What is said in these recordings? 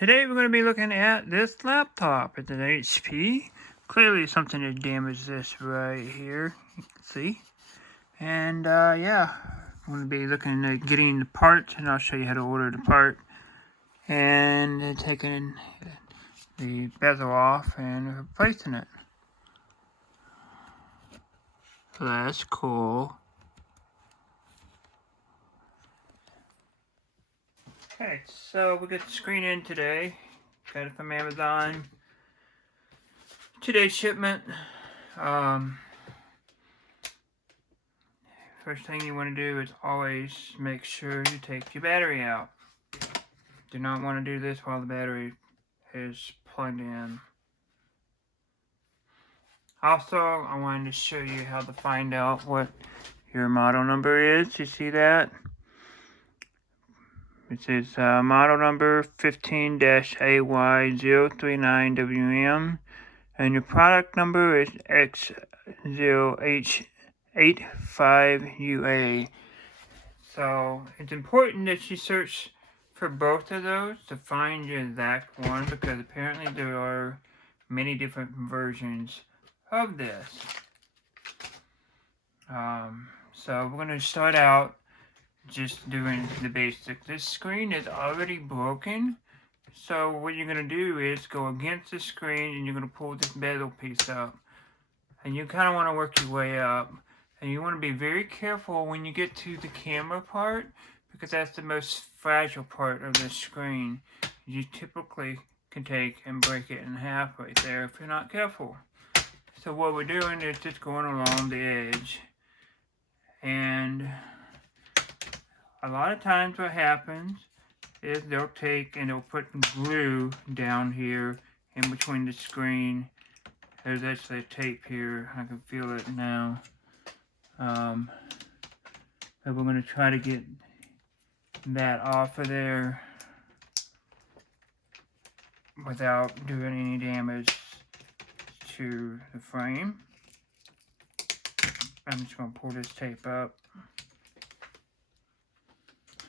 Today we're going to be looking at this laptop. It's an HP. Clearly something has damaged this right here. You can see. And yeah, I'm going to be looking at getting the parts, and I'll show you how to order the part. And then taking the bezel off and replacing it. So that's cool. Okay, so we got the screen in today. Got it from Amazon. Today's shipment. First thing you want to do is always make sure you take your battery out. Do not want to do this while the battery is plugged in. Also, I wanted to show you how to find out what your model number is. You see that? It says model number 15-AY039WM, and your product number is X0H85UA. So it's important that you search for both of those to find your exact one, because apparently there are many different versions of this. So we're going to start out just doing the basics. This screen is already broken, so what you're going to do is go against the screen and you're going to pull this bezel piece up, and you kind of want to work your way up, and you want to be very careful when you get to the camera part, because that's the most fragile part of the screen. You typically can take and break it in half right there if you're not careful. So what we're doing is just going along the edge, and a lot of times what happens is they'll take and they'll put glue down here in between the screen. There's actually tape here. I can feel it now. But we're going to try to get that off of there without doing any damage to the frame. I'm just going to pull this tape up.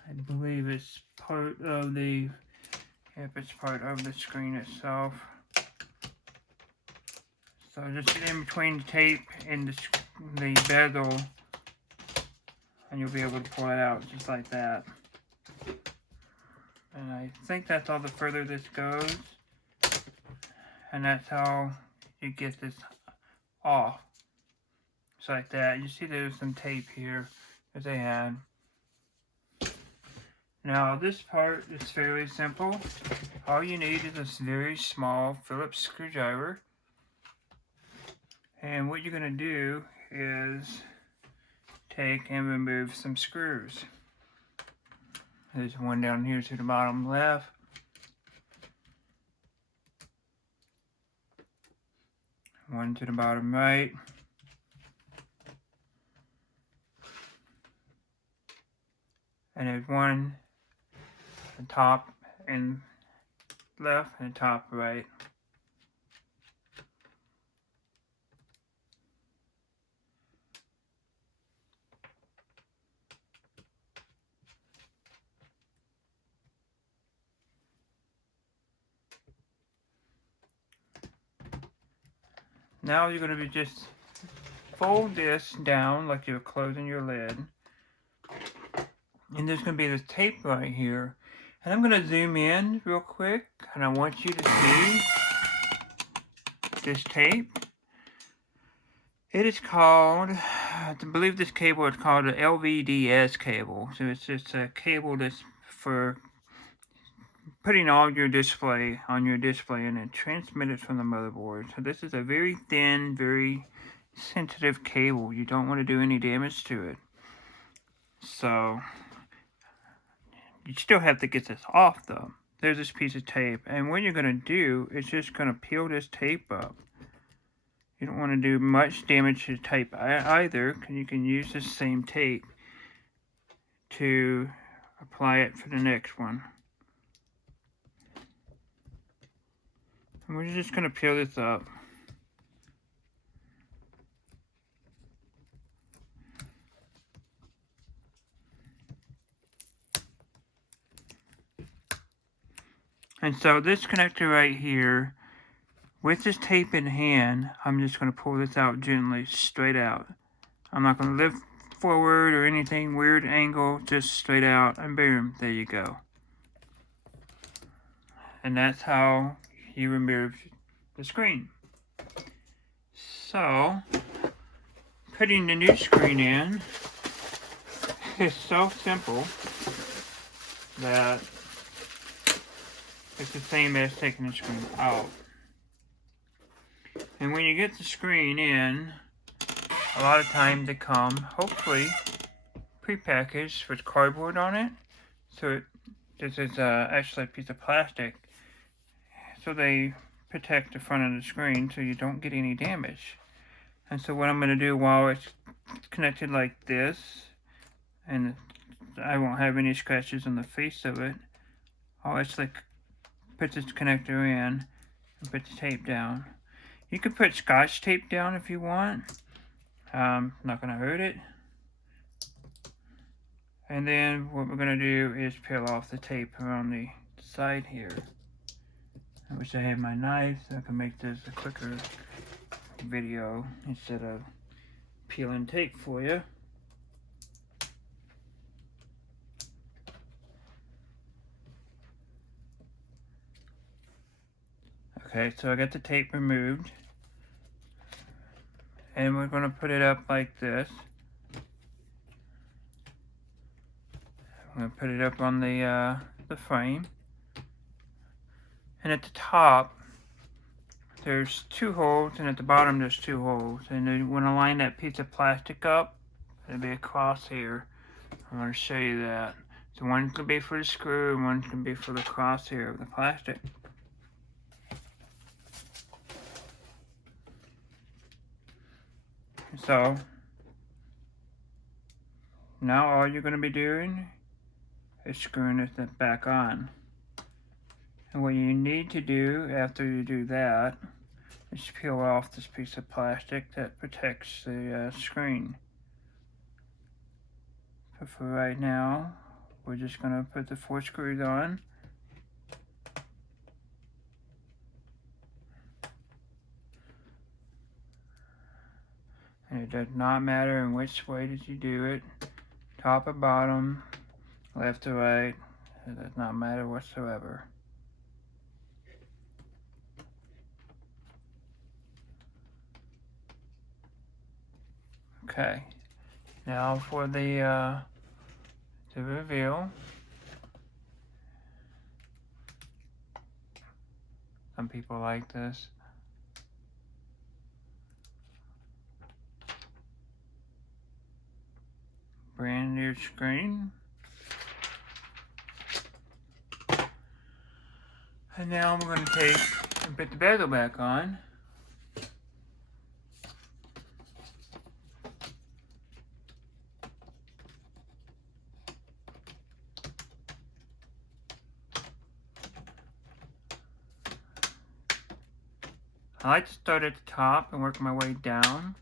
I believe it's part of the, yep, it's part of the screen itself. So just in between the tape and the bezel, and you'll be able to pull it out just like that. And I think that's all the further this goes. And that's how you get this off. Just like that. You see there's some tape here that they had. Now this part is fairly simple. All you need is this very small Phillips screwdriver. And what you're going to do is take and remove some screws. There's one down here to the bottom left. One to the bottom right. And there's one at the top and left and the top right. Now you're going to be just fold this down like you're closing your lid. And there's going to be this tape right here. And I'm going to zoom in real quick, and I want you to see this tape. It is called, I believe this cable is called an LVDS cable. So it's just a cable that's for putting all your display on your display, and it transmits it from the motherboard. So this is a very thin, very sensitive cable. You don't want to do any damage to it. So you still have to get this off though. There's this piece of tape, and what you're going to do is just going to peel this tape up. You don't want to do much damage to the tape either, because you can use this same tape to apply it for the next one. And we're just going to peel this up. And so this connector right here, with this tape in hand, I'm just going to pull this out gently, straight out. I'm not going to lift forward or anything weird angle, just straight out, and boom, there you go. And that's how you remove the screen. So, putting the new screen in is so simple that it's the same as taking the screen out. And when you get the screen in, a lot of times they come, hopefully, prepackaged with cardboard on it. So this is actually a piece of plastic. So they protect the front of the screen so you don't get any damage. And so what I'm going to do while it's connected like this, and I won't have any scratches on the face of it, I'll actually put this connector in and put the tape down. You could put Scotch tape down if you want. Not going to hurt it. And then what we're going to do is peel off the tape around the side here. I wish I had my knife so I can make this a quicker video instead of peeling tape for you. Okay, so I got the tape removed. And we're going to put it up like this. I'm going to put it up on the frame. And at the top, there's 2 holes, and at the bottom there's 2 holes. And then you want to line that piece of plastic up. There'll be a cross here. I'm going to show you that. So one can be for the screw, and one can be for the crosshair of the plastic. So, now all you're going to be doing is screwing this back on. And what you need to do after you do that is peel off this piece of plastic that protects the screen. So for right now, we're just going to put the 4 screws on. And it does not matter in which way that you do it, top or bottom, left or right, it does not matter whatsoever. Okay, now for the reveal. Some people like this. Brand new screen. And now we're going to take and put the bezel back on. I like to start at the top and work my way down.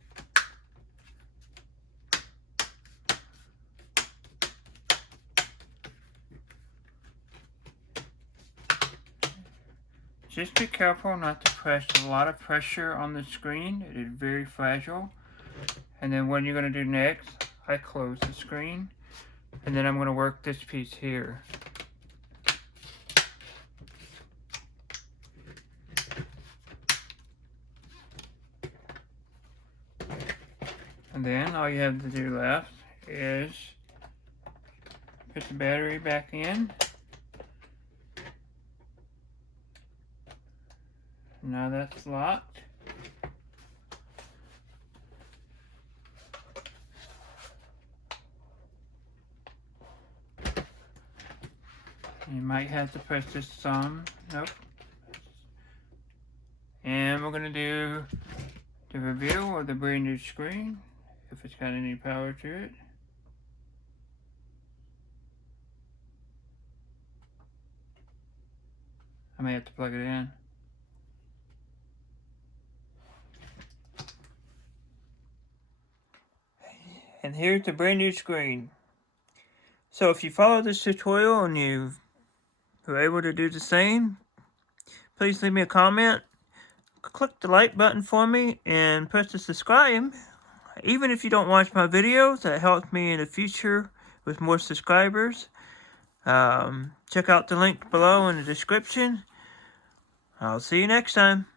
Just be careful not to press a lot of pressure on the screen. It is very fragile. And then what you're going to do next, I close the screen. And then I'm going to work this piece here. And then all you have to do left is put the battery back in. Now that's locked. You might have to press this some. Nope. And we're going to do the reveal of the brand new screen, if it's got any power to it. I may have to plug it in. And here's the brand new screen. So if you follow this tutorial and you were able to do the same, please leave me a comment. Click the like button for me and press the subscribe. Even if you don't watch my videos, that helps me in the future with more subscribers. Check out the link below in the description. I'll see you next time.